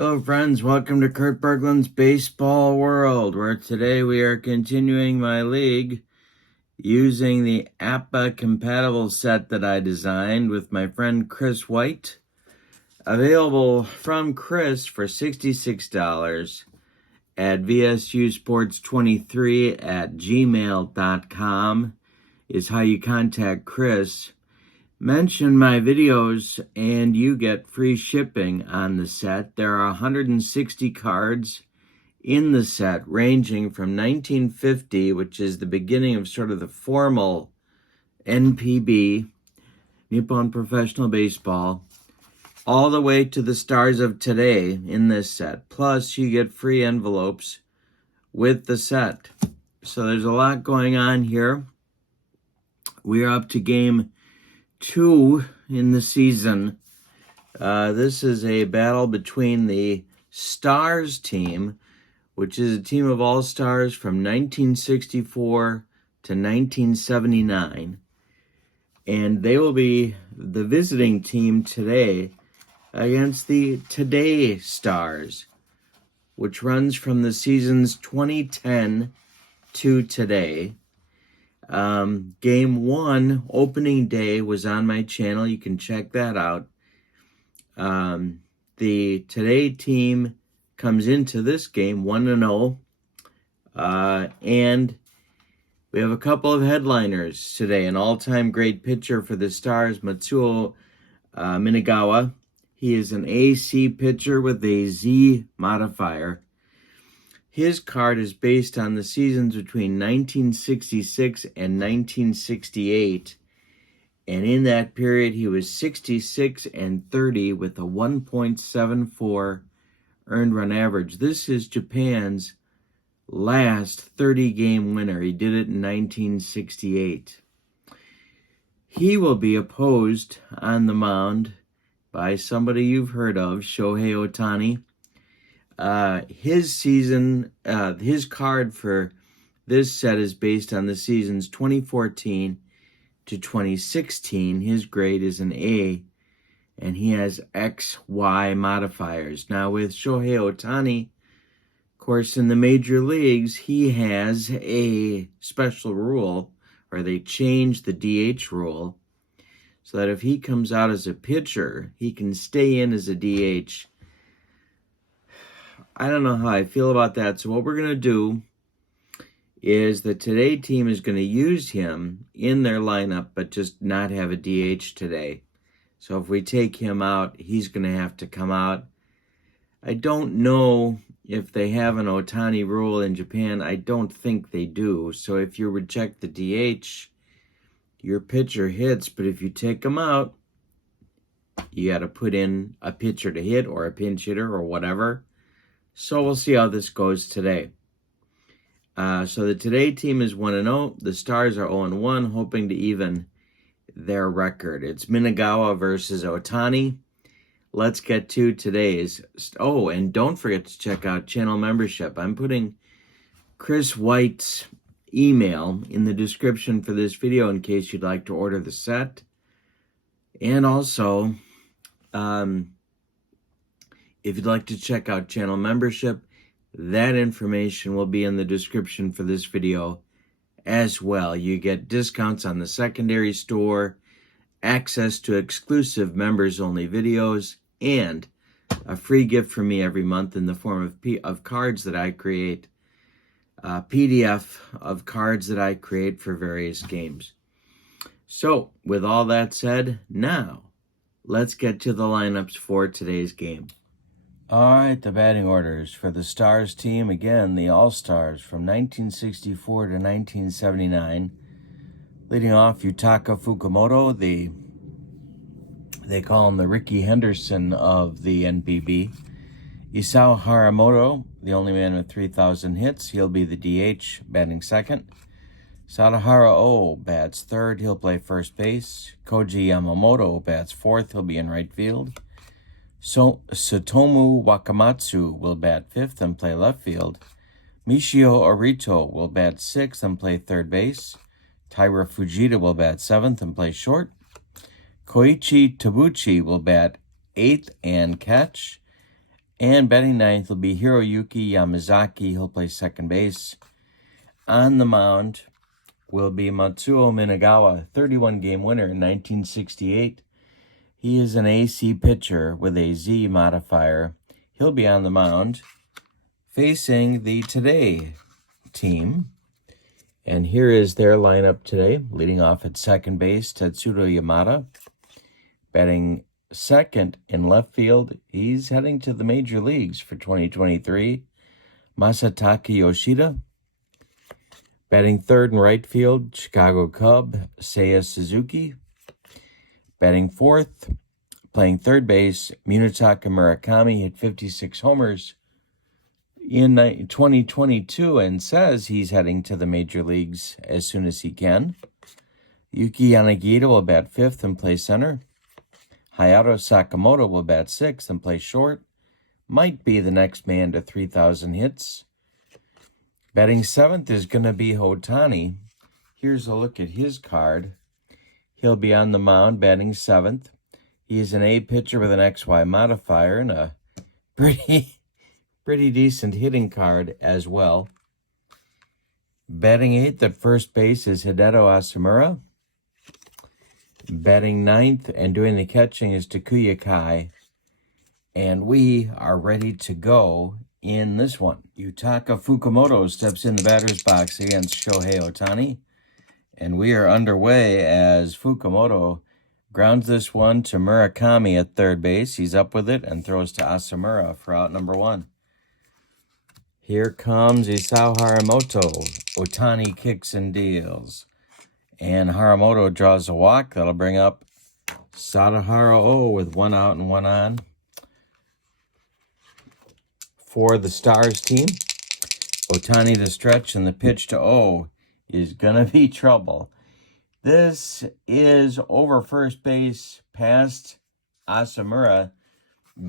Hello friends, welcome to Kurt Berglund's Baseball World, where today we are continuing my league using the APA compatible set that I designed with my friend Chris White. Available from Chris for $66 at vsusports23@gmail.com is how you contact Chris. Mention my videos and you get free shipping on the set. There are 160 cards in the set ranging from 1950, which is the beginning of sort of the formal NPB, Nippon Professional Baseball, all the way to the stars of today in this set. Plus, you get free envelopes with the set. So there's a lot going on here. We are up to game 2 in the season. This is a battle between the Stars team, which is a team of all-stars from 1964 to 1979. And they will be the visiting team today against the Today Stars, which runs from the seasons 2010 to today. Game 1, opening day, was on my channel. You can check that out. The Today team comes into this game 1-0. And we have a couple of headliners today. An all-time great pitcher for the Stars, Matsuo Minagawa. He is an AC pitcher with a Z modifier. His card is based on the seasons between 1966 and 1968. And in that period, he was 66 and 30 with a 1.74 earned run average. This is Japan's last 30-game winner. He did it in 1968. He will be opposed on the mound by somebody you've heard of, Shohei Ohtani. His card for this set is based on the seasons 2014 to 2016. His grade is an A, and he has XY modifiers. Now, with Shohei Ohtani, of course, in the major leagues, he has a special rule, or they changed the DH rule, so that if he comes out as a pitcher, he can stay in as a DH. I don't know how I feel about that. So what we're going to do is the Today team is going to use him in their lineup, but just not have a DH today. So if we take him out, he's going to have to come out. I don't know if they have an Ohtani rule in Japan. I don't think they do. So if you reject the DH, your pitcher hits. But if you take him out, you got to put in a pitcher to hit or a pinch hitter or whatever. So we'll see how this goes today. So the Today team is 1-0. The Stars are 0-1, hoping to even their record. It's Minagawa versus Ohtani. Let's get to today's. Oh, and don't forget to check out channel membership. I'm putting Chris White's email in the description for this video in case you'd like to order the set. And also, if you'd like to check out channel membership, that information will be in the description for this video as well. You get discounts on the secondary store, access to exclusive members-only videos, and a free gift from me every month in the form of cards that I create, PDF of cards that I create for various games. So, with all that said, now let's get to the lineups for today's game. All right, the batting orders for the Stars team. Again, the All-Stars from 1964 to 1979. Leading off, Yutaka Fukumoto, they call him the Ricky Henderson of the NPB. Isao Haramoto, the only man with 3,000 hits. He'll be the DH, batting second. Sadahara O bats third. He'll play first base. Koji Yamamoto bats fourth. He'll be in right field. Satomu Wakamatsu will bat fifth and play left field. Michio Orito will bat sixth and play third base. Taira Fujita will bat seventh and play short. Koichi Tabuchi will bat eighth and catch. And batting ninth will be Hiroyuki Yamazaki. He'll play second base. On the mound will be Matsuo Minagawa, 31-game winner in 1968. He is an AC pitcher with a Z modifier. He'll be on the mound facing the Today team. And here is their lineup today. Leading off at second base, Tetsudo Yamada. Batting second in left field, he's heading to the major leagues for 2023, Masataka Yoshida. Batting third in right field, Chicago Cub, Seiya Suzuki. Batting fourth, playing third base, Munetaka Murakami hit 56 homers in 2022 and says he's heading to the major leagues as soon as he can. Yuki Yanagita will bat fifth and play center. Hayato Sakamoto will bat sixth and play short. Might be the next man to 3,000 hits. Batting seventh is going to be Ohtani. Here's a look at his card. He'll be on the mound batting seventh. He is an A pitcher with an XY modifier and a pretty decent hitting card as well. Batting eighth at first base is Hideto Asumura. Batting ninth and doing the catching is Takuya Kai. And we are ready to go in this one. Yutaka Fukumoto steps in the batter's box against Shohei Ohtani. And we are underway as Fukumoto grounds this one to Murakami at third base. He's up with it and throws to Asumura for out number one. Here comes Isao Haramoto. Ohtani kicks and deals. And Haramoto draws a walk. That'll bring up Sadahara O with one out and one on for the Stars team. Ohtani to stretch, and the pitch to O is going to be trouble. This is over first base past Asumura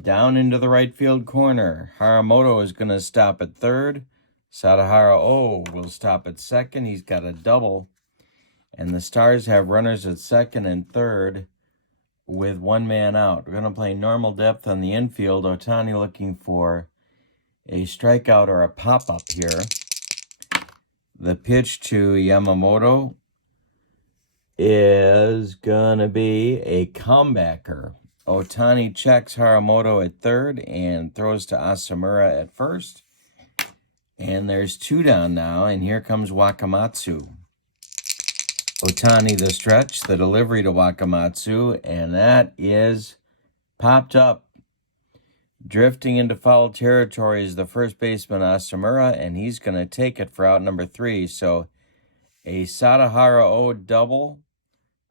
down into the right field corner. Haramoto is going to stop at third. Sadahara O will stop at second. He's got a double. And the Stars have runners at second and third with one man out. We're going to play normal depth on the infield. Ohtani looking for a strikeout or a pop-up here. The pitch to Yamamoto is going to be a comebacker. Ohtani checks Haramoto at third and throws to Asumura at first. And there's two down now, and here comes Wakamatsu. Ohtani the stretch, the delivery to Wakamatsu, and that is popped up. Drifting into foul territory is the first baseman Asumura, and he's going to take it for out number three. So a Sadahara O double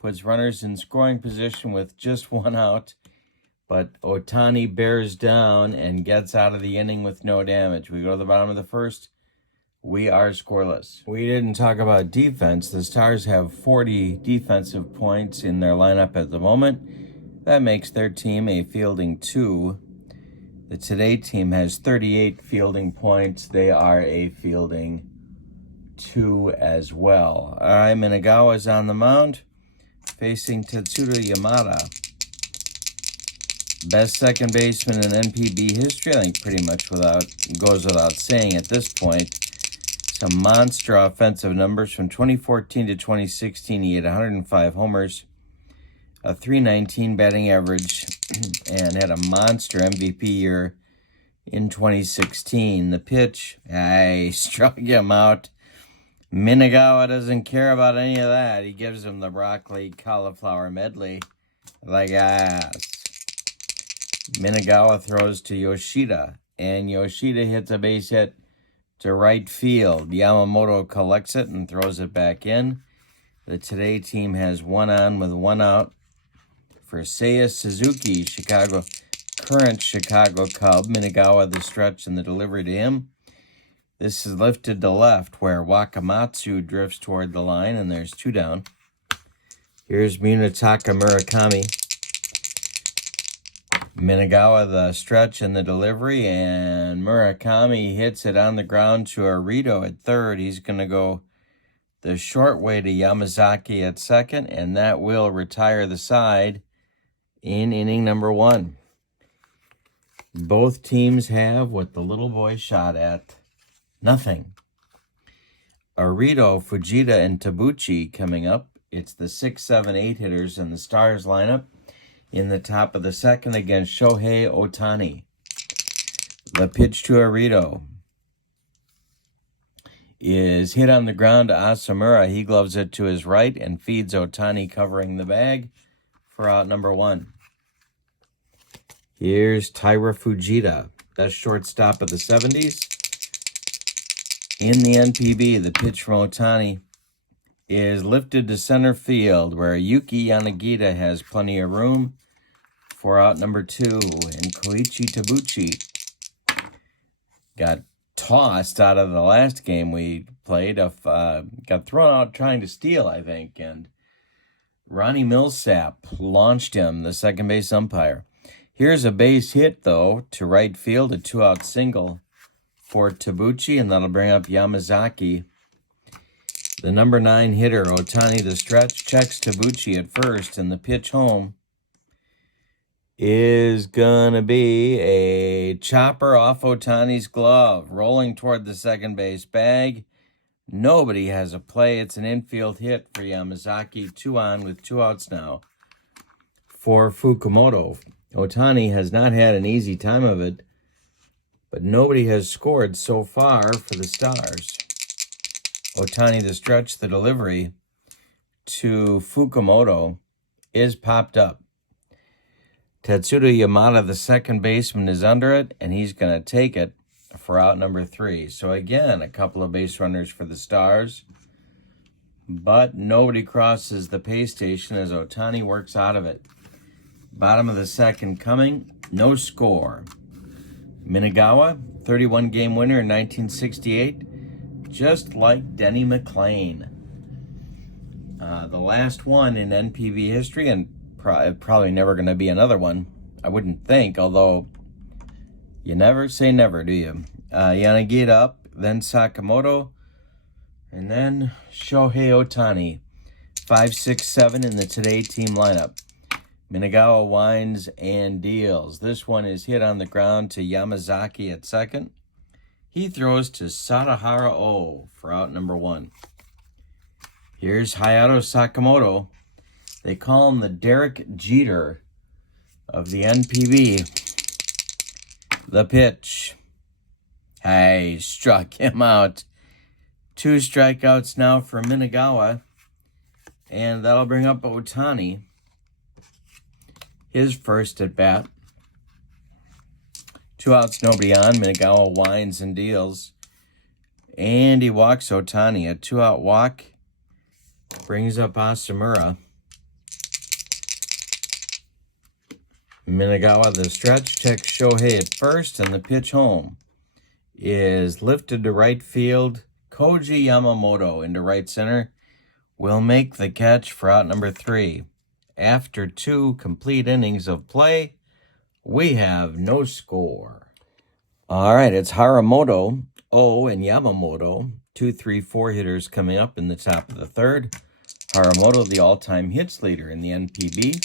puts runners in scoring position with just one out, but Ohtani bears down and gets out of the inning with no damage. We go to the bottom of the first. We are scoreless. We didn't talk about defense. The Stars have 40 defensive points in their lineup at the moment. That makes their team a fielding 2. The Today team has 38 fielding points. They are a fielding 2 as well. All right, Minagawa is on the mound facing Tetsudo Yamada. Best second baseman in NPB history. I think pretty much goes without saying at this point. Some monster offensive numbers from 2014 to 2016. He had 105 homers, a .319 batting average, and had a monster MVP year in 2016. The pitch, I struck him out. Minagawa doesn't care about any of that. He gives him the broccoli cauliflower medley like ass. Minagawa throws to Yoshida, and Yoshida hits a base hit to right field. Yamamoto collects it and throws it back in. The Today team has one on with one out for Seiya Suzuki, current Chicago Cub. Minagawa the stretch and the delivery to him. This is lifted to left where Wakamatsu drifts toward the line, and there's two down. Here's Munetaka Murakami. Minagawa the stretch and the delivery, and Murakami hits it on the ground to Arito at third. He's going to go the short way to Yamazaki at second, and that will retire the side in inning number 1. Both teams have what the little boy shot at. Nothing. Arito, Fujita, and Tabuchi coming up. It's the 6, 7, 8 hitters in the Stars lineup in the top of the second against Shohei Ohtani. The pitch to Arito is hit on the ground to Asamura. He gloves it to his right and feeds Ohtani, covering the bag for out number 1. Here's Taira Fujita, best shortstop of the 70s. In the NPB, the pitch from Ohtani is lifted to center field, where Yuki Yanagita has plenty of room for out number 2. And Koichi Tabuchi got tossed out of the last game we played. Got thrown out trying to steal, I think. And Ronnie Millsap launched him, the second base umpire. Here's a base hit, though, to right field, a 2-out single for Tabuchi, and that'll bring up Yamazaki. The number 9 hitter, Ohtani, the stretch, checks Tabuchi at first, and the pitch home is going to be a chopper off Ohtani's glove, rolling toward the second base bag. Nobody has a play. It's an infield hit for Yamazaki. 2 on with 2 outs now for Fukumoto. Ohtani has not had an easy time of it, but nobody has scored so far for the Stars. Ohtani, the stretch, the delivery to Fukumoto is popped up. Tetsudo Yamada, the second baseman, is under it, and he's going to take it for out number 3. So again, a couple of base runners for the Stars, but nobody crosses the pay station as Ohtani works out of it. Bottom of the second coming, no score. Minagawa, 31-game winner in 1968, just like Denny McLain. The last one in NPB history, and probably never going to be another one, I wouldn't think, although you never say never, do you? Yanagita up, then Sakamoto, and then Shohei Ohtani. 5, 6, 7 in the Today team lineup. Minagawa winds and deals. This one is hit on the ground to Yamazaki at second. He throws to Sadahara O for out number 1. Here's Hayato Sakamoto. They call him the Derek Jeter of the NPB. The pitch. Hey, struck him out. 2 strikeouts now for Minagawa. And that'll bring up Ohtani. His first at bat. 2 outs, nobody on. Minagawa winds and deals. And he walks Ohtani. A 2-out walk brings up Asamura. Minagawa, the stretch, checks Shohei at first, and the pitch home is lifted to right field. Koji Yamamoto into right center will make the catch for out number 3. After 2 complete innings of play, we have no score. All right, it's Haramoto, O, and Yamamoto, 2, 3, 4 hitters coming up in the top of the third. Haramoto, the all-time hits leader in the NPB.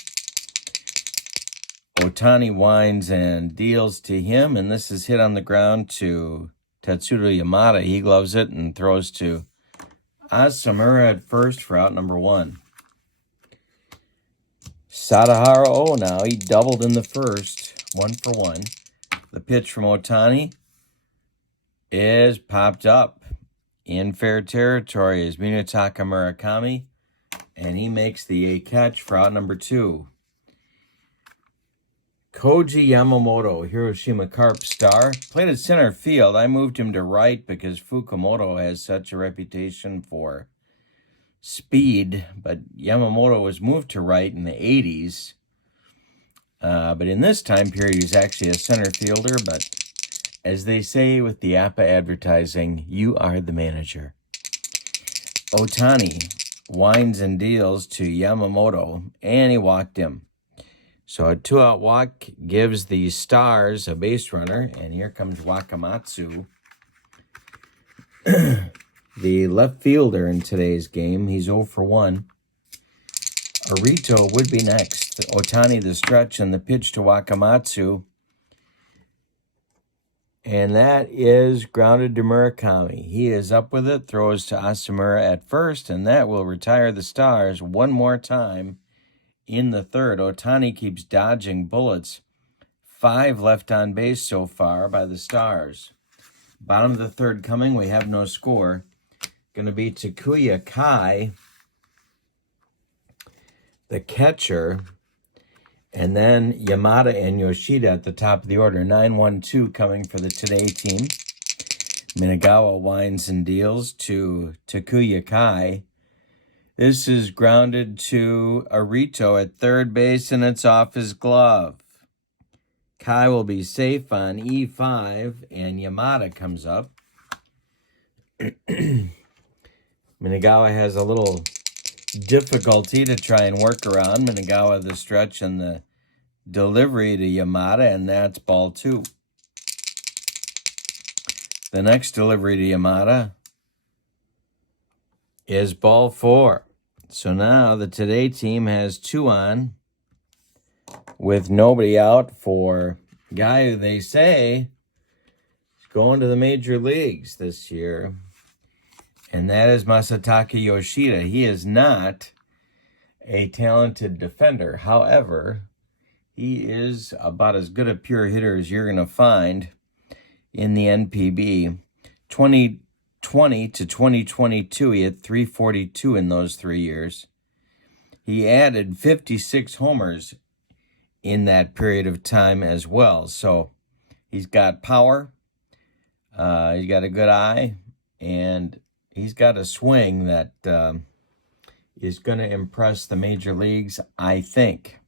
Ohtani winds and deals to him, and this is hit on the ground to Tetsudo Yamada. He gloves it and throws to Asamura at first for out number 1. Sadahara O now, he doubled in the first, 1 for 1. The pitch from Ohtani is popped up in fair territory is Munetaka Murakami, and he makes the catch for out number 2. Koji Yamamoto, Hiroshima Carp star, played at center field. I moved him to right because Fukumoto has such a reputation for speed, but Yamamoto was moved to right in the 80s. But in this time period, he's actually a center fielder. But as they say with the APA advertising, you are the manager. Ohtani winds and deals to Yamamoto, and he walked him. So a 2-out walk gives the Stars a base runner, and here comes Wakamatsu. The left fielder in today's game, he's 0 for 1. Arito would be next. Ohtani, the stretch, and the pitch to Wakamatsu And that is grounded to Murakami. He is up with it, throws to Asamura at first, and that will retire the Stars one more time in the third. Ohtani keeps dodging bullets. 5 left on base so far by the Stars. Bottom of the third coming, we have no score. Going to be Takuya Kai, the catcher, and then Yamada and Yoshida at the top of the order. 9-1-2 coming for the Today team. Minagawa winds and deals to Takuya Kai. This is grounded to Arito at third base, and it's off his glove. Kai will be safe on E5, and Yamada comes up. Minagawa has a little difficulty to try and work around. Minagawa the stretch and the delivery to Yamada, and that's ball 2. The next delivery to Yamada is ball 4. So now the Today team has 2 on with nobody out for a guy who they say is going to the major leagues this year. And that is Masataka Yoshida. He is not a talented defender. However, he is about as good a pure hitter as you're going to find in the NPB. 2020 to 2022, he had 342 in those 3 years. He added 56 homers in that period of time as well. So he's got power, he's got a good eye, and he's got a swing that is going to impress the major leagues, I think.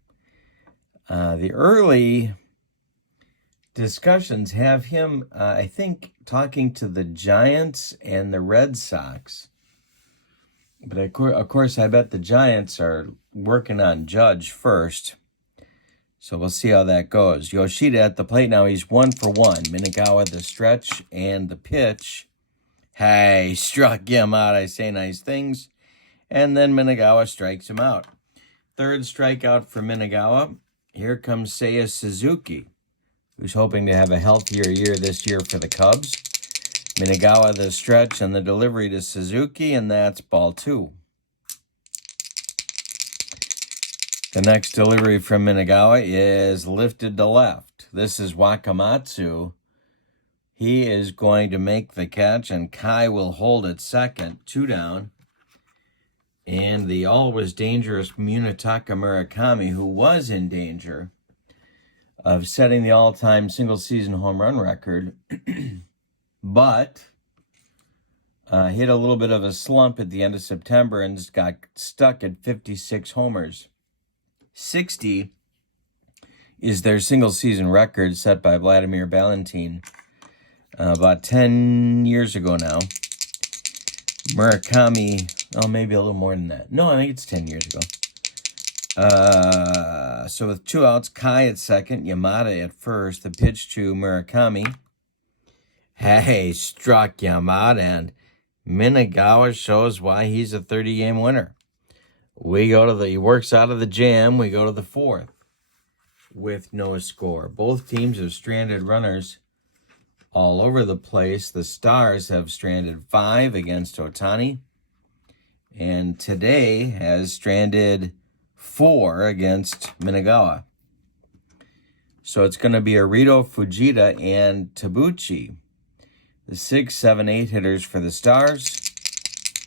The early discussions have him, I think, talking to the Giants and the Red Sox. But of course, I bet the Giants are working on Judge first. So we'll see how that goes. Yoshida at the plate now. He's 1 for 1. Minagawa the stretch and the pitch. Hey, struck him out. I say nice things. And then Minagawa strikes him out. Third strikeout for Minagawa. Here comes Seiya Suzuki, who's hoping to have a healthier year this year for the Cubs. Minagawa the stretch and the delivery to Suzuki, and that's ball 2. The next delivery from Minagawa is lifted to left. This is Wakamatsu. He is going to make the catch, and Kai will hold at second, 2 down. And the always dangerous Munetaka Murakami, who was in danger of setting the all-time single-season home run record, but hit a little bit of a slump at the end of September and just got stuck at 56 homers. 60 is their single-season record set by Vladimir Valentin about 10 years ago now. Murakami, maybe a little more than that. No, I think it's 10 years ago. So with 2 outs, Kai at second, Yamada at first. The pitch to Murakami. Hey, struck Yamada, and Minagawa shows why he's a 30-game winner. He works out of the jam. We go to the 4th with no score. Both teams have stranded runners all over the place. The Stars have stranded 5 against Ohtani, and Today has stranded 4 against Minagawa. So it's going to be Arito, Fujita, and Tabuchi, the 6, 7, 8 hitters for the Stars.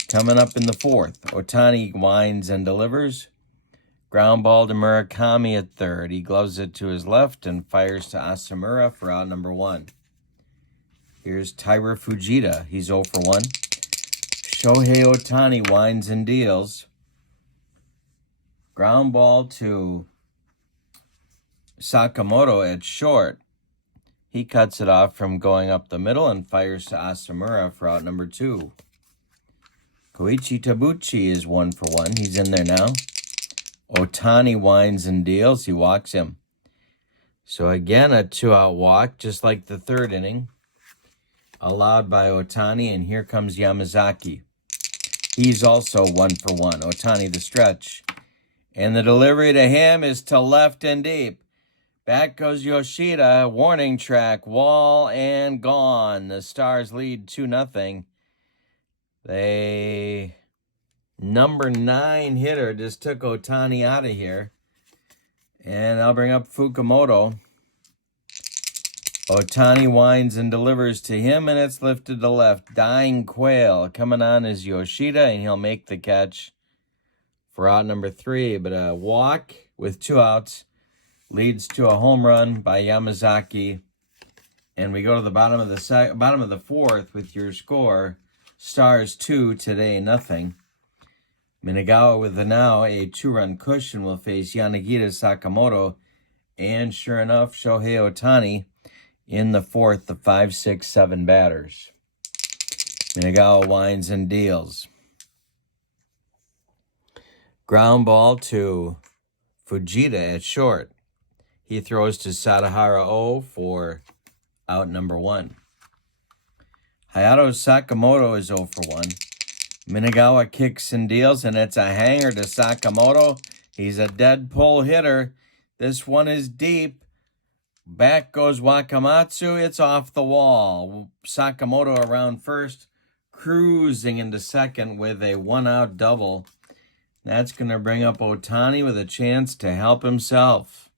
Coming up in the 4th, Ohtani winds and delivers. Ground ball to Murakami at third. He gloves it to his left and fires to Asamura for out number 1. Here's Taira Fujita. He's 0 for 1. Shohei Ohtani winds and deals. Ground ball to Sakamoto at short. He cuts it off from going up the middle and fires to Asamura for out number 2. Koichi Tabuchi is 1 for 1. He's in there now. Ohtani winds and deals. He walks him. So again, a 2-out walk, just like the 3rd inning, allowed by Ohtani, and here comes Yamazaki. He's also 1 for 1. Ohtani the stretch. And the delivery to him is to left and deep. Back goes Yoshida. Warning track. Wall and gone. The Stars lead 2-0. They... Number 9 hitter just took Ohtani out of here. And I'll bring up Fukumoto. Ohtani winds and delivers to him, and it's lifted to left. Dying Quail coming on is Yoshida, and he'll make the catch for out number 3. But a walk with 2 outs leads to a home run by Yamazaki. And we go to the bottom of the 4th with your score. Stars 2, today nothing. Minagawa with now a 2-run cushion will face Yanagita Sakamoto. And sure enough, Shohei Ohtani in the 4th, the 5, 6, 7 batters. Minagawa winds and deals. Ground ball to Fujita at short. He throws to Sadahara O for out number 1. Hayato Sakamoto is 0 for 1. Minagawa kicks and deals, and it's a hanger to Sakamoto. He's a dead pull hitter. This one is deep. Back goes Wakamatsu. It's off the wall. Sakamoto around first, cruising into second with a 1-out double. That's going to bring up Ohtani with a chance to help himself.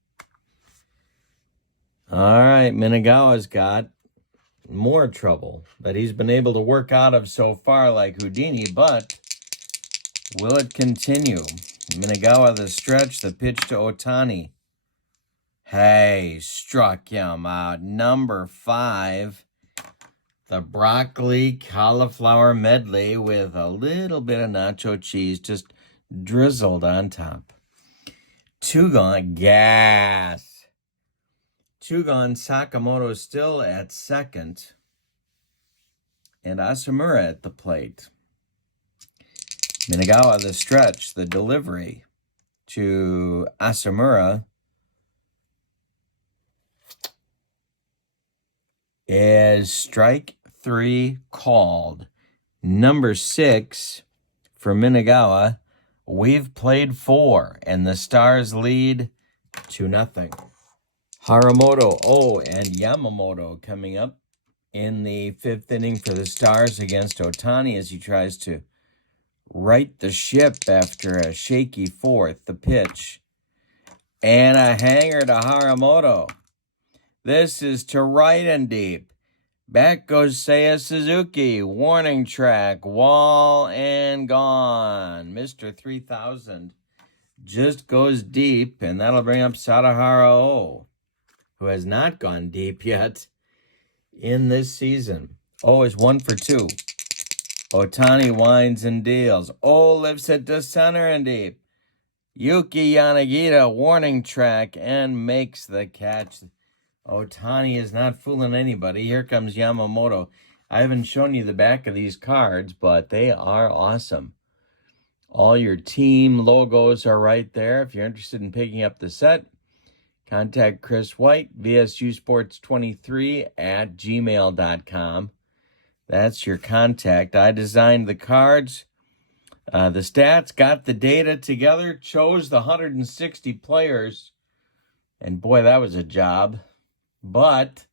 All right, Minagawa's got more trouble that he's been able to work out of so far like Houdini, but will it continue? Minagawa the stretch, the pitch to Ohtani. Hey, struck him out. Number 5, the broccoli cauliflower medley with a little bit of nacho cheese just drizzled on top. 2 gone, gas. 2 gone, Sakamoto still at second. And Asamura at the plate. Minagawa the stretch, the delivery to Asamura is strike 3 called. Number 6 for Minagawa. We've played 4, and the Stars lead 2-0. Haramoto, and Yamamoto coming up in the 5th inning for the Stars against Ohtani as he tries to right the ship after a shaky 4th. The pitch. And a hanger to Haramoto. This is to right and deep. Back goes Seiya Suzuki. Warning track. Wall and gone. Mr. 3000 just goes deep, and that'll bring up Sadahara O, who has not gone deep yet in this season. O is 1 for 2. Ohtani winds and deals. O lifts it to center and deep. Yuki Yanagita, warning track, and makes the catch. Ohtani is not fooling anybody. Here comes Yamamoto. I haven't shown you the back of these cards, but they are awesome. All your team logos are right there. If you're interested in picking up the set, contact Chris White, vsusports23@gmail.com. That's your contact. I designed the cards, the stats, got the data together, chose the 160 players, and boy, that was a job. But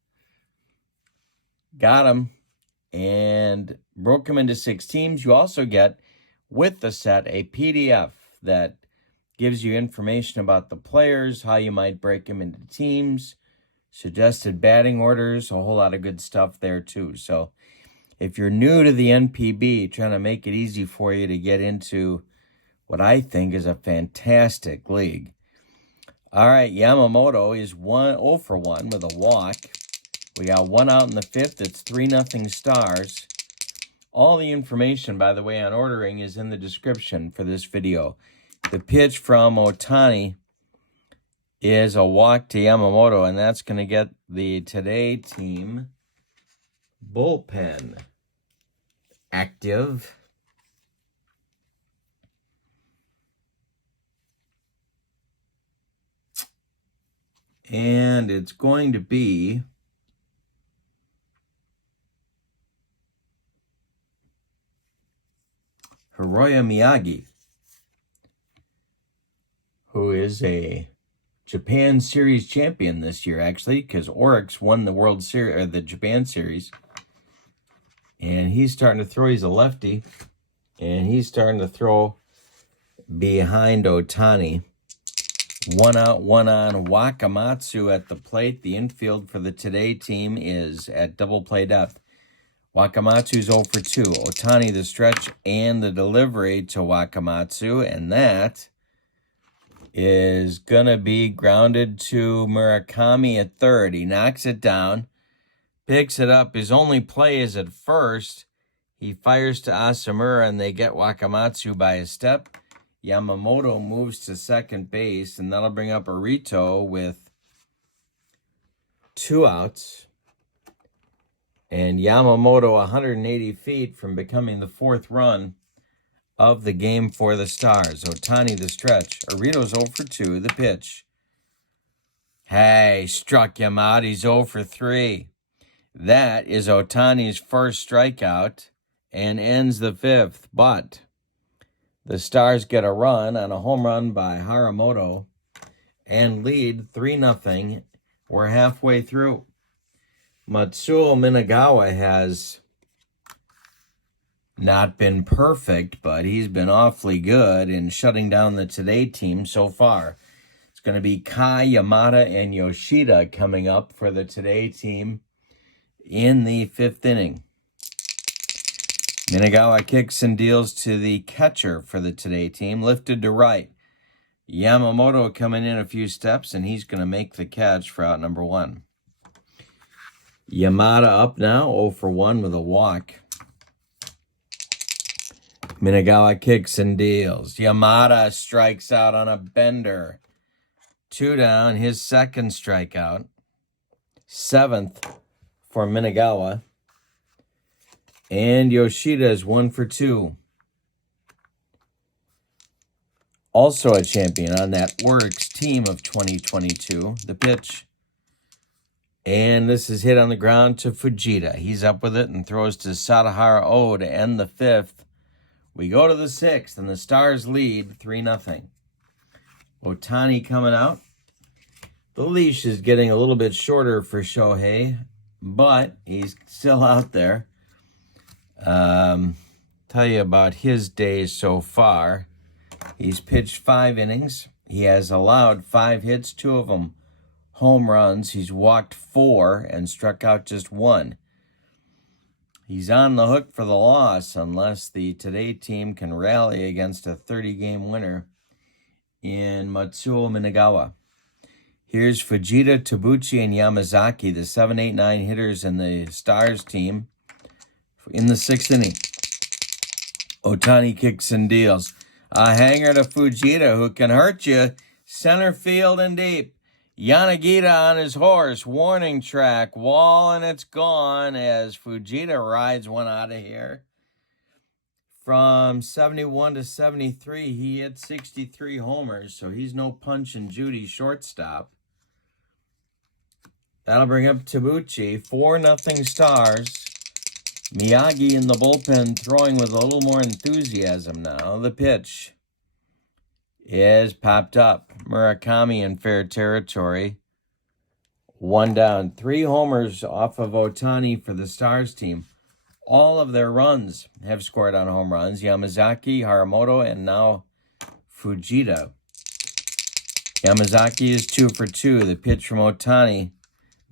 got them and broke them into 6 teams. You also get, with the set, a PDF that gives you information about the players, how you might break them into teams, suggested batting orders, a whole lot of good stuff there too. So if you're new to the NPB, trying to make it easy for you to get into what I think is a fantastic league. All right, Yamamoto is 0 for 1 with a walk. We got 1 out in the 5th. It's 3-0 Stars. All the information, by the way, on ordering is in the description for this video. The pitch from Ohtani is a walk to Yamamoto, and that's going to get the Today team bullpen active. And it's going to be Hiroya Miyagi, who is a Japan Series champion this year, actually, because Oryx won the World Series, or the Japan Series. And he's starting to throw. He's a lefty. And he's starting to throw behind Ohtani. 1 out, 1 on. Wakamatsu at the plate. The infield for the Today team is at double play depth. Wakamatsu's 0 for 2. Ohtani the stretch and the delivery to Wakamatsu. And that is going to be grounded to Murakami at third. He knocks it down. Picks it up. His only play is at first. He fires to Asamura, and they get Wakamatsu by a step. Yamamoto moves to second base, and that'll bring up Arito with 2 outs. And Yamamoto 180 feet from becoming the 4th run of the game for the Stars. Ohtani the stretch. Arito's 0 for 2, the pitch. Hey, struck him out. He's 0 for 3. That is Ohtani's first strikeout and ends the 5th. But the Stars get a run on a home run by Haramoto and lead 3-0. We're halfway through. Matsuo Minagawa has not been perfect, but he's been awfully good in shutting down the Today team so far. It's going to be Kai, Yamada, and Yoshida coming up for the Today team in the 5th inning. Minagawa kicks and deals to the catcher for the Today team, lifted to right. Yamamoto coming in a few steps, and he's going to make the catch for out number 1. Yamada up now, 0 for 1 with a walk. Minagawa kicks and deals. Yamada strikes out on a bender. 2 down, his second strikeout. 7th for Minagawa. And Yoshida is 1 for 2. Also a champion on that Oryx team of 2022. The pitch. And this is hit on the ground to Fujita. He's up with it and throws to Sadahara O to end the 5th. We go to the 6th, and the Stars lead 3-0. Ohtani coming out. The leash is getting a little bit shorter for Shohei, but he's still out there. Tell you about his days so far. He's pitched 5 innings. He has allowed 5 hits, 2 of them home runs. He's walked 4 and struck out just 1. He's on the hook for the loss unless the Today team can rally against a 30-game winner in Matsuo Minagawa. Here's Fujita, Tabuchi, and Yamazaki, the 7, 8, 9 hitters in the Stars team in the 6th inning. Ohtani kicks and deals. A hanger to Fujita, who can hurt you. Center field and deep. Yanagita on his horse. Warning track. Wall, and it's gone as Fujita rides one out of here. From 71 to 73, he hit 63 homers, so he's no Punch and Judy shortstop. That'll bring up Tabuchi. 4-0 Stars. Miyagi in the bullpen throwing with a little more enthusiasm now. The pitch is popped up. Murakami in fair territory. 1 down. 3 homers off of Ohtani for the Stars team. All of their runs have scored on home runs. Yamazaki, Haramoto, and now Fujita. Yamazaki is 2 for 2. The pitch from Ohtani.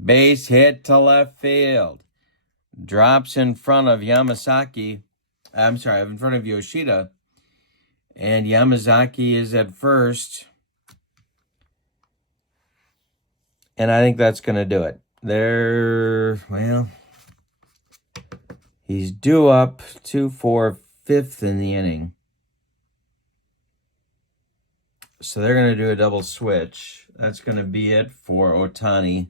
Base hit to left field. Drops in front of Yoshida. And Yamazaki is at first. And I think that's going to do it. He's due up 2 for 5th in the inning. So they're going to do a double switch. That's going to be it for Ohtani.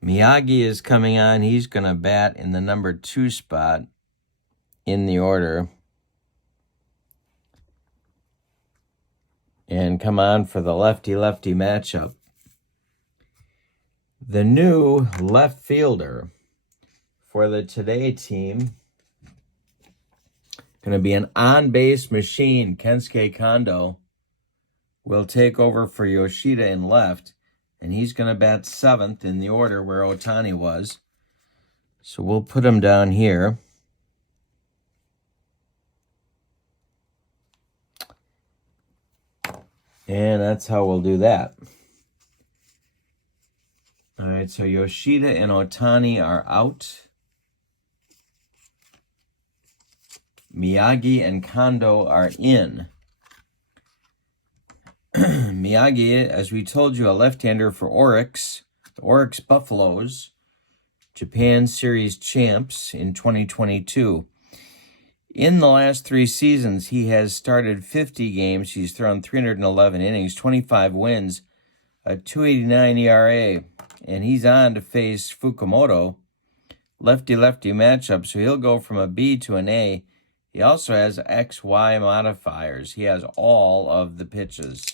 Miyagi is coming on. He's going to bat in the number 2 spot in the order. And come on for the lefty-lefty matchup. The new left fielder for the Today team going to be an on-base machine, Kensuke Kondo. will take over for Yoshida in left, and he's going to bat 7th in the order where Ohtani was. So we'll put him down here. And that's how we'll do that. All right, so Yoshida and Ohtani are out. Miyagi and Kondo are in. Miyagi, as we told you, a left-hander for Oryx. The Oryx Buffaloes, Japan Series champs in 2022. In the last 3 seasons, he has started 50 games. He's thrown 311 innings, 25 wins, a 2.89 ERA, and he's on to face Fukumoto. Lefty-lefty matchup, so he'll go from a B to an A. He also has XY modifiers. He has all of the pitches.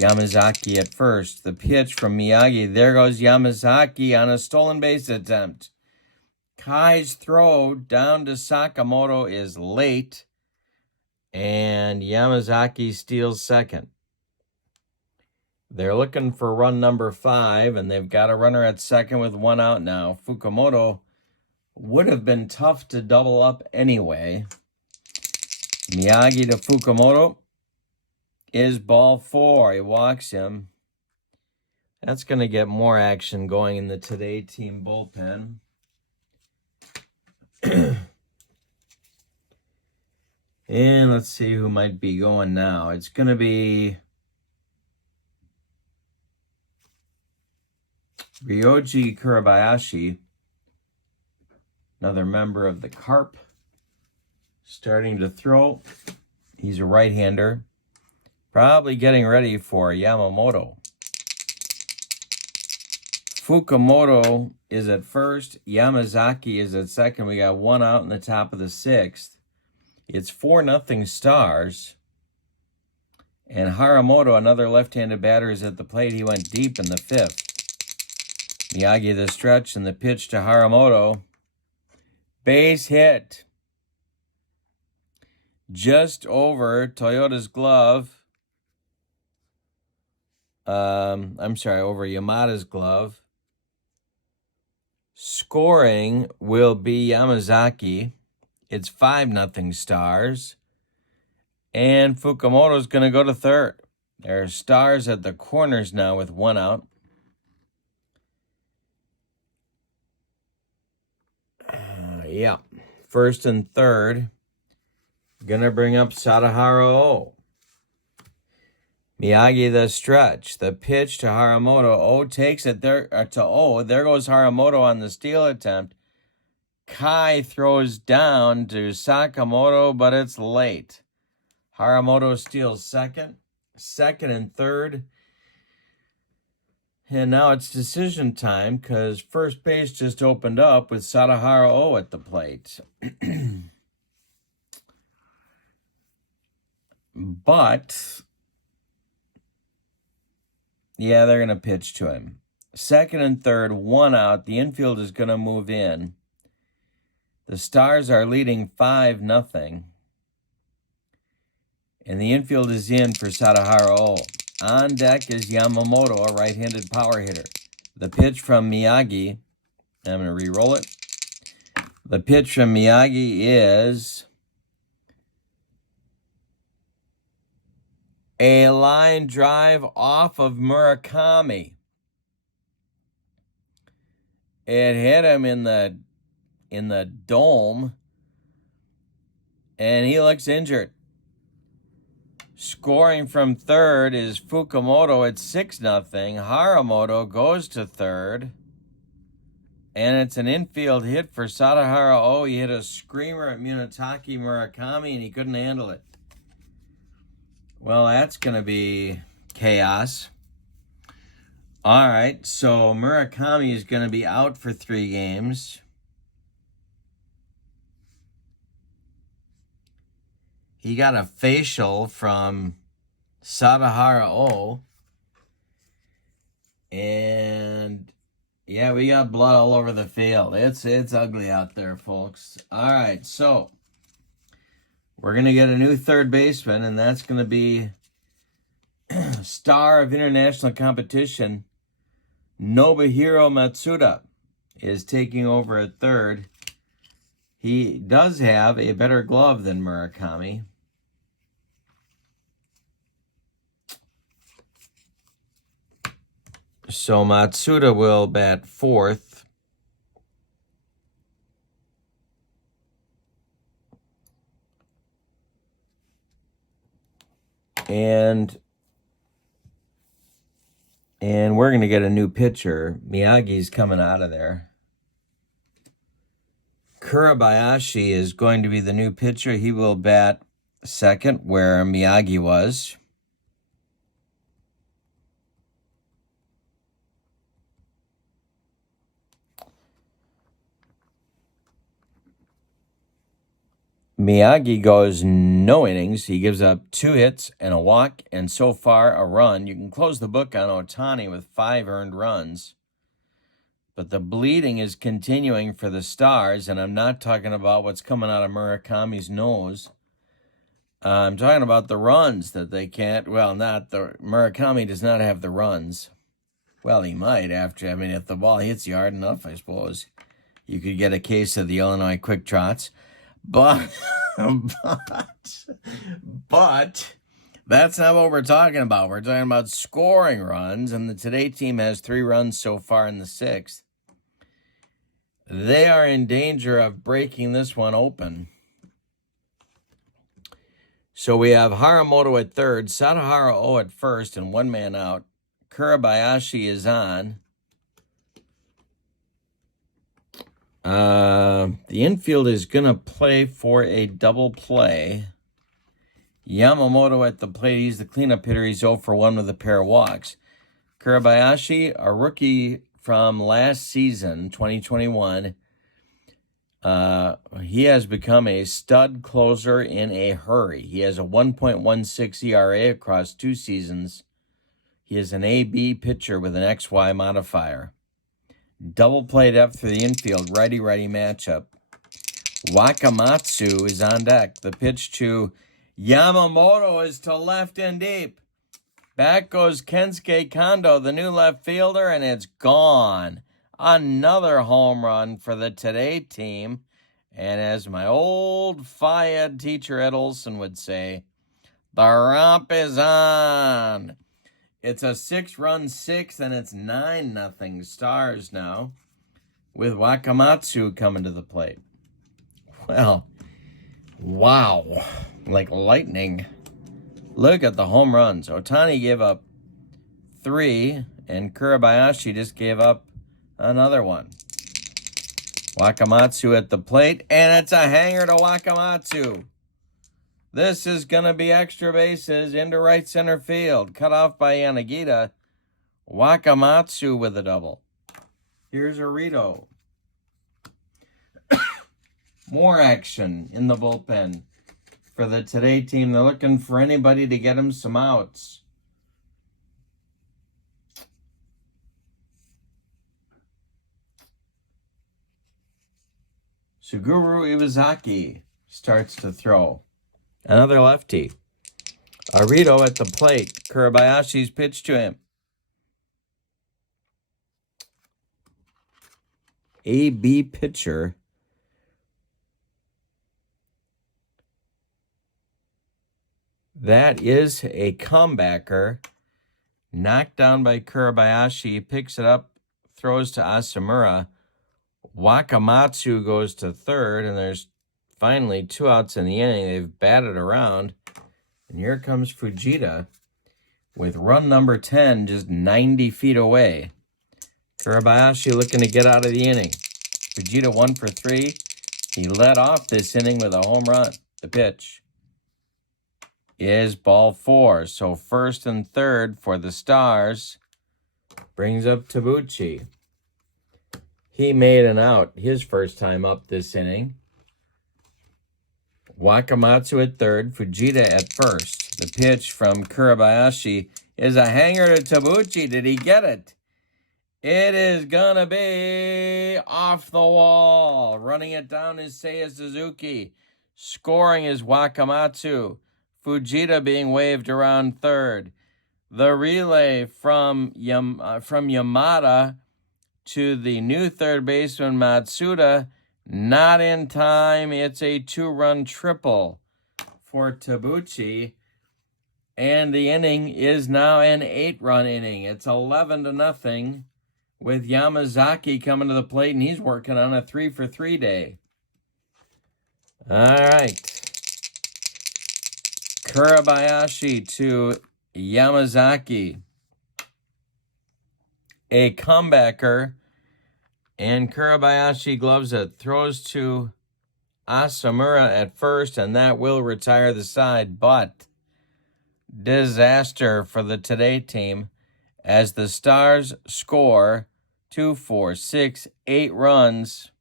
Yamazaki at first. The pitch from Miyagi. There goes Yamazaki on a stolen base attempt. Kai's throw down to Sakamoto is late, and Yamazaki steals second. They're looking for run number 5, and they've got a runner at second with 1 out now. Fukumoto would have been tough to double up anyway. Miyagi to Fukumoto is ball 4. He walks him. That's going to get more action going in the Today team bullpen. And let's see who might be going now. It's going to be Ryoji Kurabayashi, another member of the Carp, starting to throw. He's a right-hander, probably getting ready for Yamamoto. Fukumoto is at first. Yamazaki is at second. We got 1 out in the top of the 6th. It's 4-0 Stars. And Haramoto, another left-handed batter, is at the plate. He went deep in the 5th. Miyagi the stretch and the pitch to Haramoto. Base hit. Just over Toyota's glove. Over Yamada's glove. Scoring will be Yamazaki. It's 5-0 Stars. And Fukumoto's going to go to third. There are Stars at the corners now with 1 out. First and third. Going to bring up Sadaharu O. Miyagi the stretch. The pitch to Haramoto. O takes it there to O. There goes Haramoto on the steal attempt. Kai throws down to Sakamoto, but it's late. Haramoto steals second and third. And now it's decision time because first base just opened up with Sadaharu O at the plate. But yeah, they're going to pitch to him. Second and third, 1 out. The infield is going to move in. The Stars are leading 5-0. And the infield is in for Sadaharu O. On deck is Yamamoto, a right-handed power hitter. The pitch from Miyagi, I'm going to re-roll it. The pitch from Miyagi is a line drive off of Murakami. It hit him in the dome, and he looks injured. Scoring from third is Fukumoto at 6-0. Haramoto goes to third, and it's an infield hit for Sadaharu O. He hit a screamer at Munetake Murakami, and he couldn't handle it. Well, that's going to be chaos. All right, so Murakami is going to be out for 3 games. He got a facial from Sadaharu O. And yeah, we got blood all over the field. It's ugly out there, folks. All right, so we're going to get a new third baseman, and that's going to be star of international competition, Nobuhiro Matsuda, is taking over at third. He does have a better glove than Murakami. So Matsuda will bat fourth. And we're going to get a new pitcher. Miyagi's coming out of there. Kurabayashi is going to be the new pitcher. He will bat second where Miyagi was. Miyagi goes no innings. He gives up 2 hits and a walk, and so far a run. You can close the book on Ohtani with 5 earned runs. But the bleeding is continuing for the Stars, and I'm not talking about what's coming out of Murakami's nose. I'm talking about the runs that they can't. Well, not the Murakami does not have the runs. Well, he might after. I mean, if the ball hits you hard enough, I suppose you could get a case of the Illinois Quick Trots. But that's not what we're talking about. We're talking about scoring runs, and the Today team has 3 runs so far in the 6th. They are in danger of breaking this one open. So we have Haramoto at third, Sadahara O at first, and 1 man out. Kurabayashi is on. The infield is going to play for a double play. Yamamoto at the plate. He's the cleanup hitter. He's 0 for 1 with a pair of walks. Kurabayashi, a rookie from last season, 2021. He has become a stud closer in a hurry. He has a 1.16 ERA across 2 seasons. He is an AB pitcher with an XY modifier. Double play depth for the infield, righty-righty matchup. Wakamatsu is on deck. The pitch to Yamamoto is to left and deep. Back goes Kensuke Kondo, the new left fielder, and it's gone. Another home run for the Today team. And as my old Phi Ed teacher Ed Olson would say, the romp is on. It's a 6-run 6th, and it's 9-0 Stars now, with Wakamatsu coming to the plate. Well, wow, like lightning. Look at the home runs. Ohtani gave up 3, and Kurabayashi just gave up another one. Wakamatsu at the plate, and it's a hanger to Wakamatsu. This is going to be extra bases into right center field. Cut off by Yanagita. Wakamatsu with a double. Here's Arito. More action in the bullpen for the Today team. They're looking for anybody to get him some outs. Suguru Iwazaki starts to throw. Another lefty. Arito at the plate. Kurabayashi's pitch to him. AB pitcher. That is a comebacker. Knocked down by Kurabayashi. Picks it up. Throws to Asamura. Wakamatsu goes to third. And there's finally 2 outs in the inning. They've batted around. And here comes Fujita with run number 10 just 90 feet away. Kurabayashi looking to get out of the inning. Fujita 1 for 3. He led off this inning with a home run. The pitch is ball 4. So first and third for the Stars. Brings up Tabuchi. He made an out his first time up this inning. Wakamatsu at third, Fujita at first. The pitch from Kurabayashi is a hanger to Tabuchi. Did he get it? It is going to be off the wall. Running it down is Seiya Suzuki. Scoring is Wakamatsu. Fujita being waved around third. The relay from Yamada to the new third baseman Matsuda, not in time. It's a 2-run triple for Tabuchi, and the inning is now an 8-run inning. It's 11-0 with Yamazaki coming to the plate, and he's working on a 3-for-3 day. All right. Kurabayashi to Yamazaki. A comebacker, and Kurabayashi gloves it. Throws to Asamura at first, and that will retire the side, but disaster for the Today team as the Stars score 2, 4, 6, 8 runs.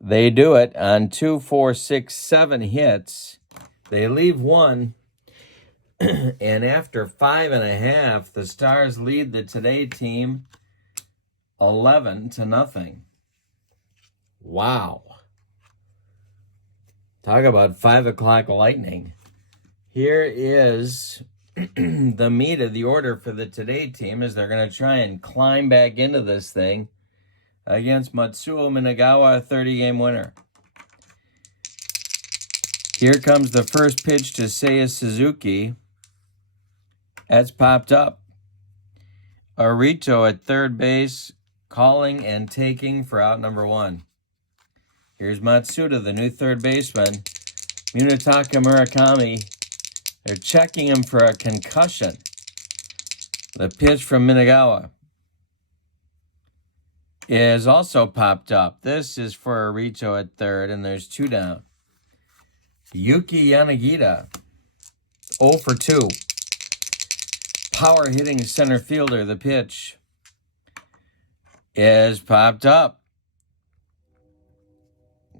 They do it on 2, 4, 6, 7 hits. They leave one, and after 5.5, the Stars lead the Today team 11-0. Wow. Talk about 5 o'clock lightning. Here is the meat of the order for the Today team as they're going to try and climb back into this thing against Matsuo Minagawa, a 30-game winner. Here comes the first pitch to Seiya Suzuki. That's popped up. Arito at third base, calling and taking for out number 1. Here's Matsuda, the new third baseman. Munetaka Murakami, they're checking him for a concussion. The pitch from Minagawa is also popped up. This is for Arito at third, and there's 2 down. Yuki Yanagita, 0 for 2. Power hitting center fielder. The pitch is popped up.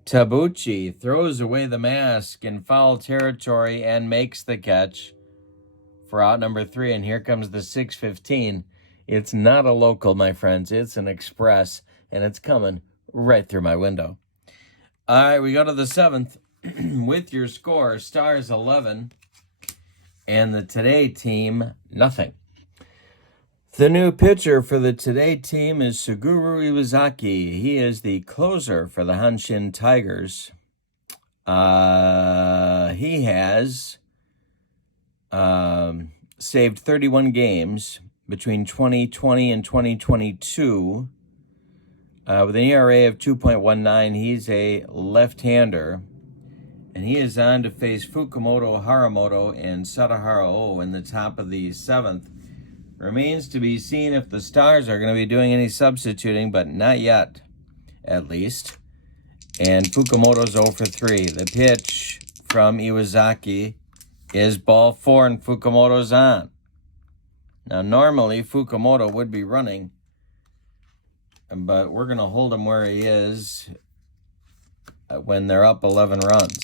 Tabuchi throws away the mask in foul territory and makes the catch for out number 3. And here comes the 6:15. It's not a local, my friends. It's an express, and it's coming right through my window. All right, we go to the 7th with your score. Stars 11 and the Today team nothing. The new pitcher for the Today team is Suguru Iwazaki. He is the closer for the Hanshin Tigers. He has saved 31 games between 2020 and 2022 with an ERA of 2.19. He's a left-hander, and he is on to face Fukumoto, Haramoto, and Sadahara O in the top of the 7th. Remains to be seen if the Stars are going to be doing any substituting, but not yet, at least. And Fukumoto's 0 for 3. The pitch from Iwazaki is ball 4, and Fukumoto's on. Now, normally, Fukumoto would be running, but we're going to hold him where he is when they're up 11 runs.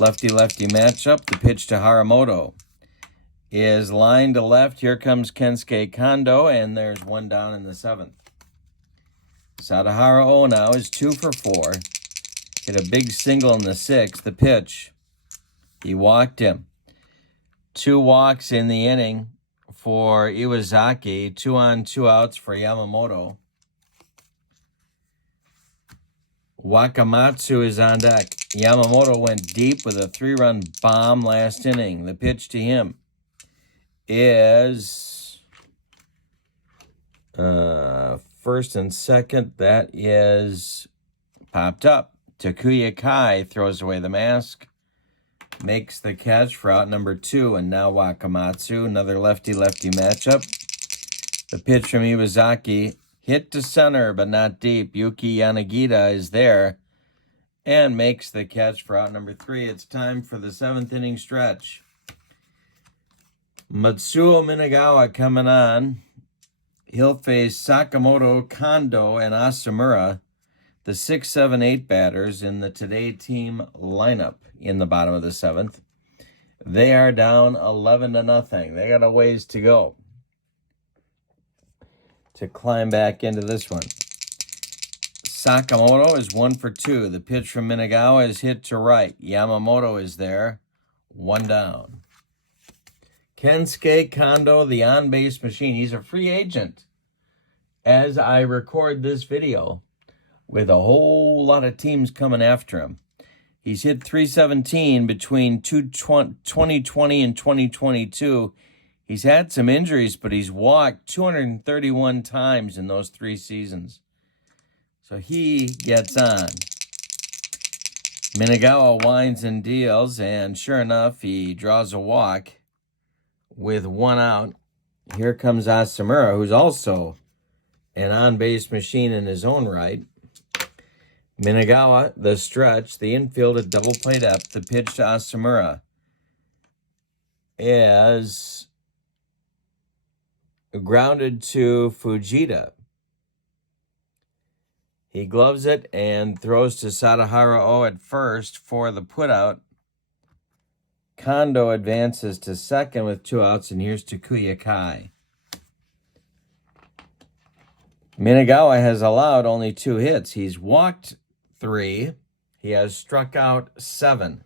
Lefty-lefty matchup. The pitch to Haramoto is line to left. Here comes Kensuke Kondo, and there's 1 down in the 7th. Sadahara O now is 2 for 4. Hit a big single in the 6th. The pitch, he walked him. 2 walks in the inning for Iwazaki. 2 on, 2 outs for Yamamoto. Wakamatsu is on deck. Yamamoto went deep with a 3-run bomb last inning. The pitch to him is first and second. That is popped up. Takuya Kai throws away the mask, makes the catch for out number 2, and now Wakamatsu, another lefty-lefty matchup. The pitch from Iwazaki hit to center, but not deep. Yuki Yanagita is there and makes the catch for out number 3. It's time for the 7th inning stretch. Matsuo Minagawa coming on. He'll face Sakamoto, Kondo, and Asamura, the 6, 7, 8 batters in the Today team lineup in the bottom of the 7th. They are down 11-0. They got a ways to go to climb back into this one. Sakamoto is 1 for 2. The pitch from Minagawa is hit to right. Yamamoto is there. 1 down. Kensuke Kondo, the on-base machine. He's a free agent as I record this video, with a whole lot of teams coming after him. He's hit .317 between 2020 and 2022. He's had some injuries, but he's walked 231 times in those 3 seasons. So he gets on. Minagawa winds and deals, and sure enough, he draws a walk with 1 out. Here comes Asamura, who's also an on-base machine in his own right. Minagawa, the stretch, the infield at double play depth. The pitch to Asamura is grounded to Fujita. He gloves it and throws to Sadahara at first for the putout. Kondo advances to second with 2 outs, and here's Takuya Kai. Minagawa has allowed only 2 hits. He's walked 3. He has struck out 7.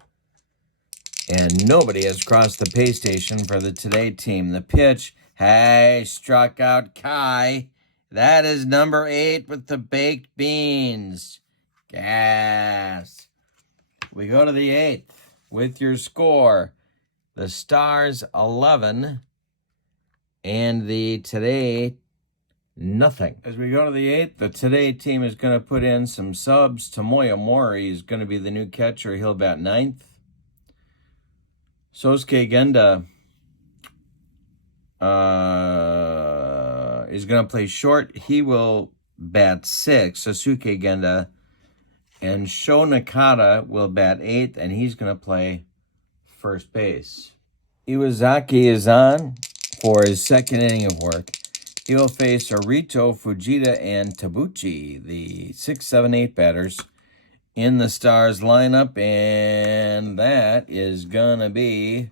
And nobody has crossed the pay station for the Today team. The pitch, hey, struck out Kai. That is number 8 with the baked beans. Gas. We go to the 8th with your score. The Stars 11 and the Today nothing. As we go to the 8th, the Today team is going to put in some subs. Tomoya Mori is going to be the new catcher. He'll bat 9th. Sosuke Genda is going to play short. He will bat 6th. Sasuke Genda. And Sho Nakata will bat 8th, and he's going to play first base. Iwazaki is on for his 2nd inning of work. He will face Arito, Fujita, and Tabuchi, the 6, 7, 8 batters in the Stars lineup. And that is going to be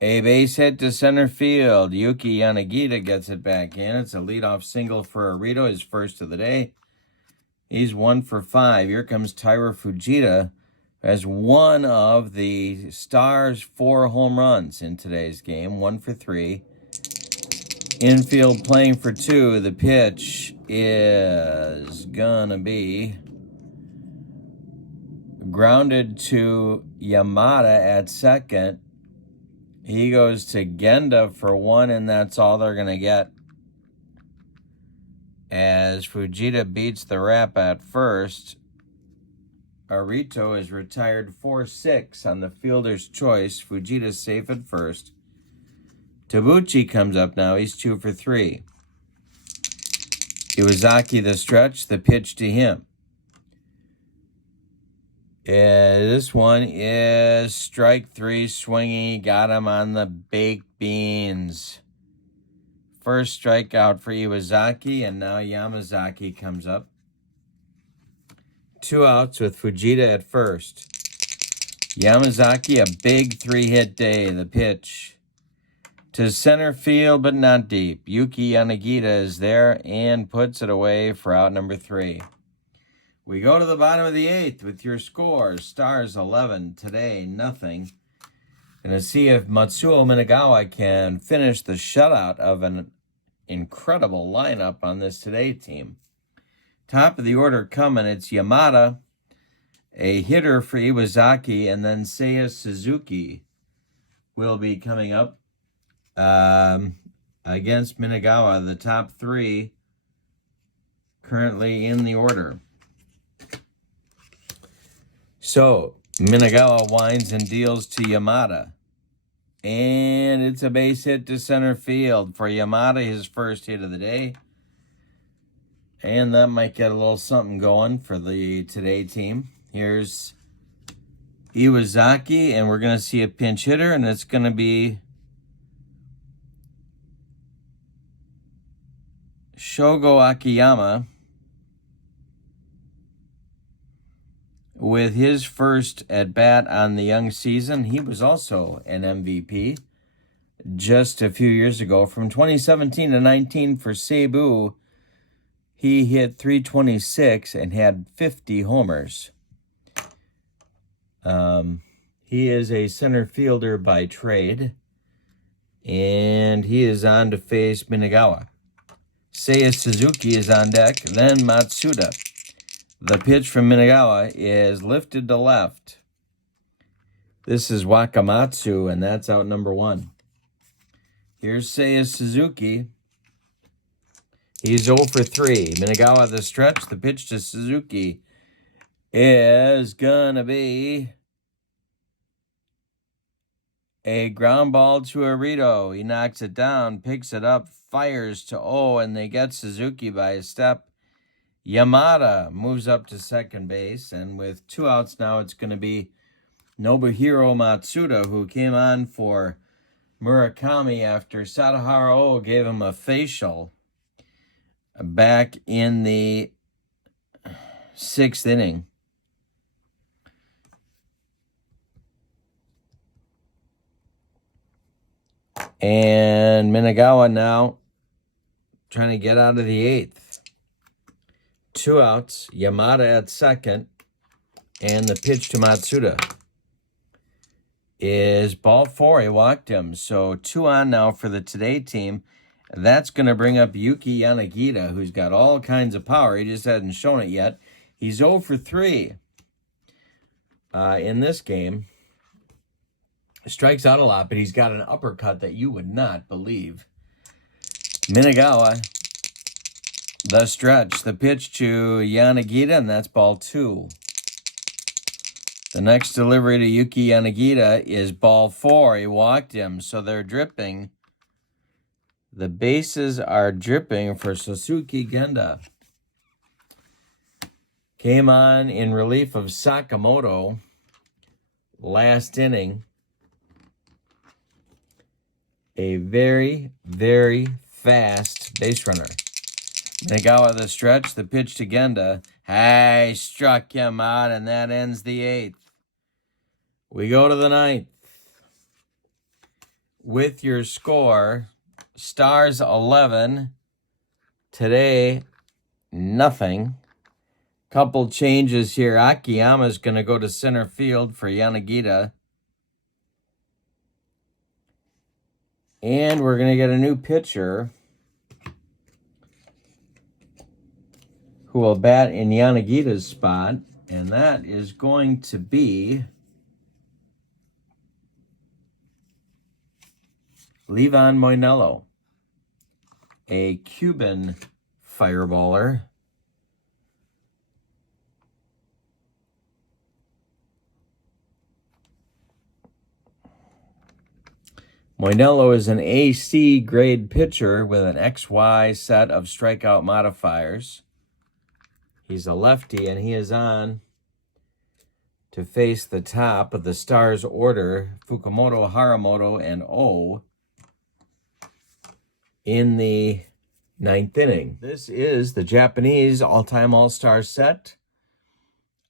a base hit to center field. Yuki Yanagita gets it back in. It's a leadoff single for Arito, his first of the day. He's 1 for 5. Here comes Taira Fujita as one of the Stars' 4 home runs in today's game. 1 for 3. Infield playing for 2. The pitch is gonna be grounded to Yamada at second. He goes to Genda for 1, and that's all they're gonna get, as Fujita beats the rap at first. Arito is retired 4-6 on the fielder's choice. Fujita's safe at first. Tabuchi comes up now. He's 2 for 3. Iwazaki the stretch, the pitch to him. This one is strike 3, swinging. Got him on the baked beans. First strikeout for Iwazaki, and now Yamazaki comes up. 2 outs with Fujita at first. Yamazaki, a big 3-hit day. The pitch to center field, but not deep. Yuki Yanagita is there and puts it away for out number 3. We go to the bottom of the 8th with your scores. Stars 11, Today nothing. Going to see if Matsuo Minagawa can finish the shutout of an incredible lineup on this Today team. Top of the order coming, it's Yamada, a hitter for Iwazaki, and then Seiya Suzuki will be coming up against Minagawa. The top 3 currently in the order. So, Minagawa winds and deals to Yamada. And it's a base hit to center field for Yamada, his first hit of the day. And that might get a little something going for the Today team. Here's Iwazaki, and we're going to see a pinch hitter, and it's going to be Shogo Akiyama with his first at-bat on the young season. He was also an MVP just a few years ago. From 2017 to 19 for Cebu, he hit .326 and had 50 homers. He is a center fielder by trade. And he is on to face Minagawa. Seiya Suzuki is on deck, then Matsuda. The pitch from Minagawa is lifted to left. This is Wakamatsu, and that's out number 1. Here's Seiya Suzuki. He's 0 for 3. Minagawa the stretch. The pitch to Suzuki is gonna be a ground ball to Arito. He knocks it down, picks it up, fires to and they get Suzuki by a step. Yamada moves up to second base, and with 2 outs now, it's going to be Nobuhiro Matsuda, who came on for Murakami after Sadahara gave him a facial back in the 6th inning. And Minagawa now trying to get out of the 8th. 2 outs, Yamada at second, and the pitch to Matsuda is ball 4. He walked him. So 2 on now for the Today team. That's going to bring up Yuki Yanagita, who's got all kinds of power. He just hasn't shown it yet. He's 0 for 3 in this game. Strikes out a lot, but he's got an uppercut that you would not believe. Minagawa, the stretch. The pitch to Yanagita, and that's ball 2. The next delivery to Yuki Yanagita is ball 4. He walked him, so they're dripping. The bases are dripping for Suzuki Genda. Came on in relief of Sakamoto last inning. A very, very fast base runner. Minagawa the stretch, the pitch to Genda. Hey, struck him out, and that ends the 8th. We go to the 9th. With your score, Stars 11. Today, nothing. Couple changes here. Akiyama's going to go to center field for Yanagita. And we're going to get a new pitcher who will bat in Yanagita's spot. And that is going to be Livan Moinello, a Cuban fireballer. Moinello is an AC grade pitcher with an XY set of strikeout modifiers. He's a lefty, and he is on to face the top of the Stars order, Fukumoto, Haramoto, and O, in the 9th inning. This is the Japanese all-time all-star set,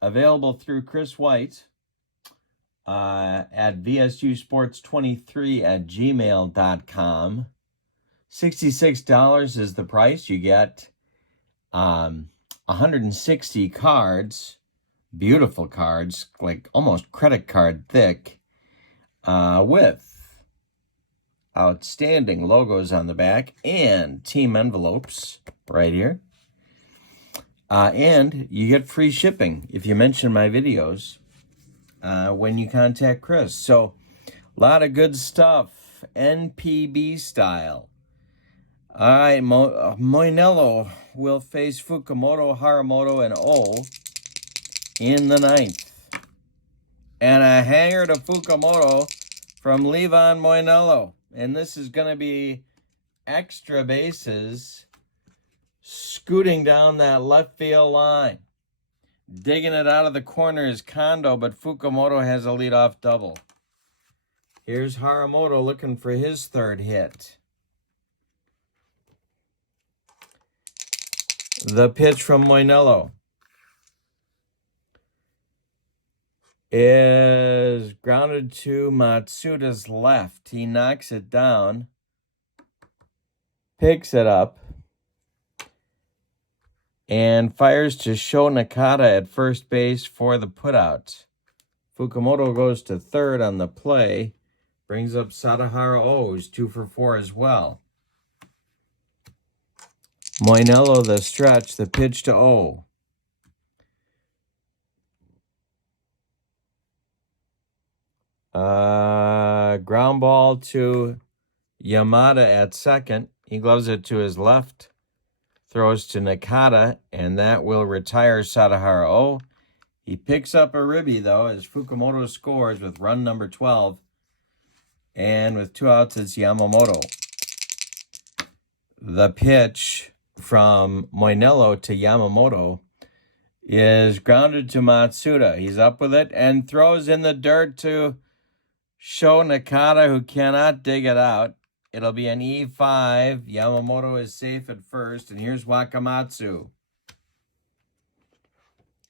available through Chris White at vsusports23@gmail.com. $66 is the price. You get 160 cards, beautiful cards, like almost credit card thick, with outstanding logos on the back and team envelopes right here. And you get free shipping if you mention my videos when you contact Chris. So a lot of good stuff, NPB style. All right, Moinello will face Fukumoto, Haramoto, and O in the 9th. And a hanger to Fukumoto from Livan Moinello. And this is going to be extra bases scooting down that left field line. Digging it out of the corner is Kondo, but Fukumoto has a leadoff double. Here's Haramoto looking for his 3rd hit. The pitch from Moinello is grounded to Matsuda's left. He knocks it down, picks it up, and fires to Sho Nakata at first base for the putout. Fukumoto goes to 3rd on the play. Brings up Sadaharu O, who's 2 for 4 as well. Moinello, the stretch, the pitch to O. Ground ball to Yamada at second. He gloves it to his left. Throws to Nakata, and that will retire Sadaharu O. He picks up a ribby, though, as Fukumoto scores with run number 12. And with 2 outs, it's Yamamoto. The pitch from Moinello to Yamamoto is grounded to Matsuda. He's up with it and throws in the dirt to Sho Nakata, who cannot dig it out. It'll be an E5. Yamamoto is safe at first, and here's Wakamatsu.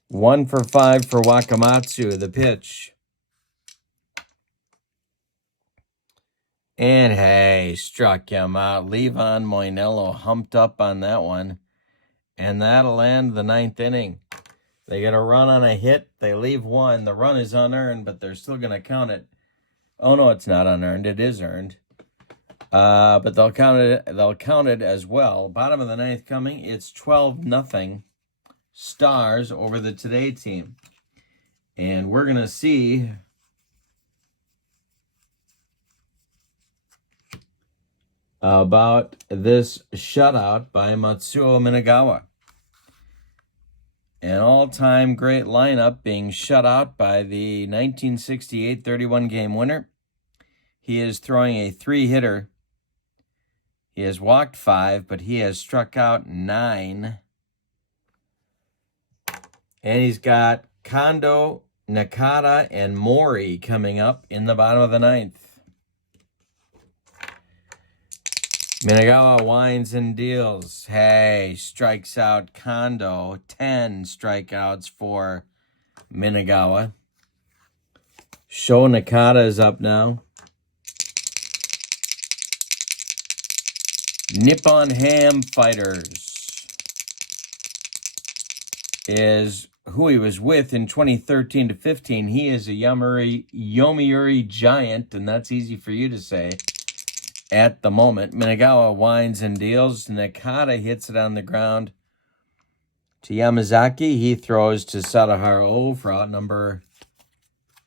1 for 5 for Wakamatsu, the pitch. And hey, struck him out. Levon Moinello humped up on that one. And that'll end the 9th inning. They get a run on a hit. They leave 1. The run is unearned, but they're still going to count it. Oh, no, it's not unearned. It is earned. But they'll count it. They'll count it as well. Bottom of the 9th coming. It's 12-0 Stars over the Today team. And we're going to see about this shutout by Matsuo Minagawa. An all-time great lineup being shut out by the 1968 31-game winner. He is throwing a 3-hitter. He has walked 5, but he has struck out 9. And he's got Kondo, Nakata, and Mori coming up in the bottom of the 9th. Minagawa winds and deals. Hey, strikes out Kondo. 10 strikeouts for Minagawa. Sho Nakata is up now. Nippon Ham Fighters is who he was with in 2013-15. He is a Yomiuri Giant, and that's easy for you to say at the moment. Minagawa winds and deals. Nakata hits it on the ground to Yamazaki. He throws to Sadaharu O for out number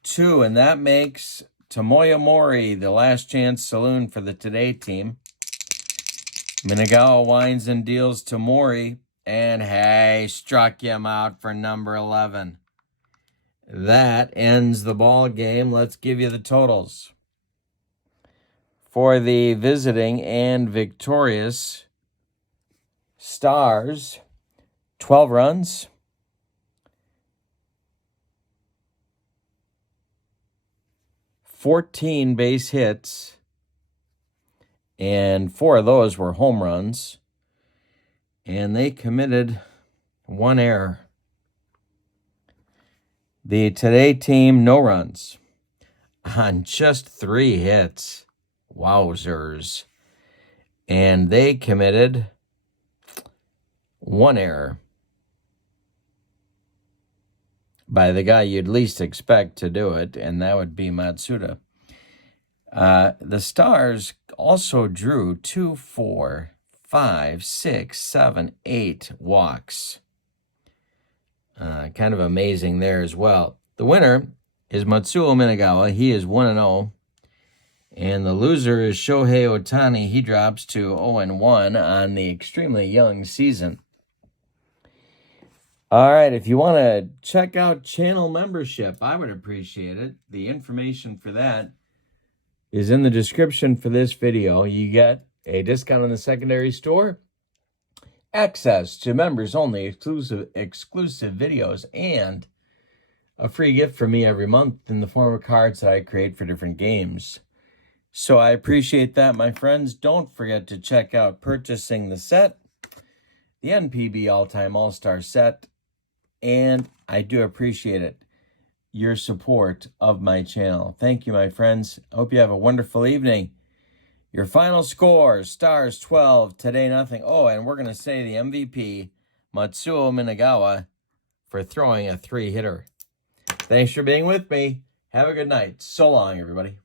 2, and that makes Tomoya Mori the last chance saloon for the Today team. Minagawa winds and deals to Mori, and hey, struck him out for number 11. That ends the ball game. Let's give you the totals. For the visiting and victorious Stars, 12 runs, 14 base hits, and 4 of those were home runs, and they committed 1 error. The Today team, no runs on just 3 hits. Wowzers. And they committed 1 error by the guy you'd least expect to do it, and that would be Matsuda. The Stars also drew 2, 4, 5, 6, 7, 8 walks. Kind of amazing there as well. The winner is Matsuo Minagawa. He is 1-0. And the loser is Shohei Ohtani. He drops to 0-1 on the extremely young season. All right, if you want to check out channel membership, I would appreciate it. The information for that is in the description for this video. You get a discount on the secondary store, access to members-only exclusive videos, and a free gift from me every month in the form of cards that I create for different games. So I appreciate that, my friends. Don't forget to check out purchasing the set, the NPB All-Time All-Star set, and I do appreciate it, your support of my channel. Thank you, my friends. I hope you have a wonderful evening. Your final score, Stars 12, Today nothing. Oh, and we're going to say the MVP, Matsuo Minagawa, for throwing a 3-hitter. Thanks for being with me. Have a good night. So long, everybody.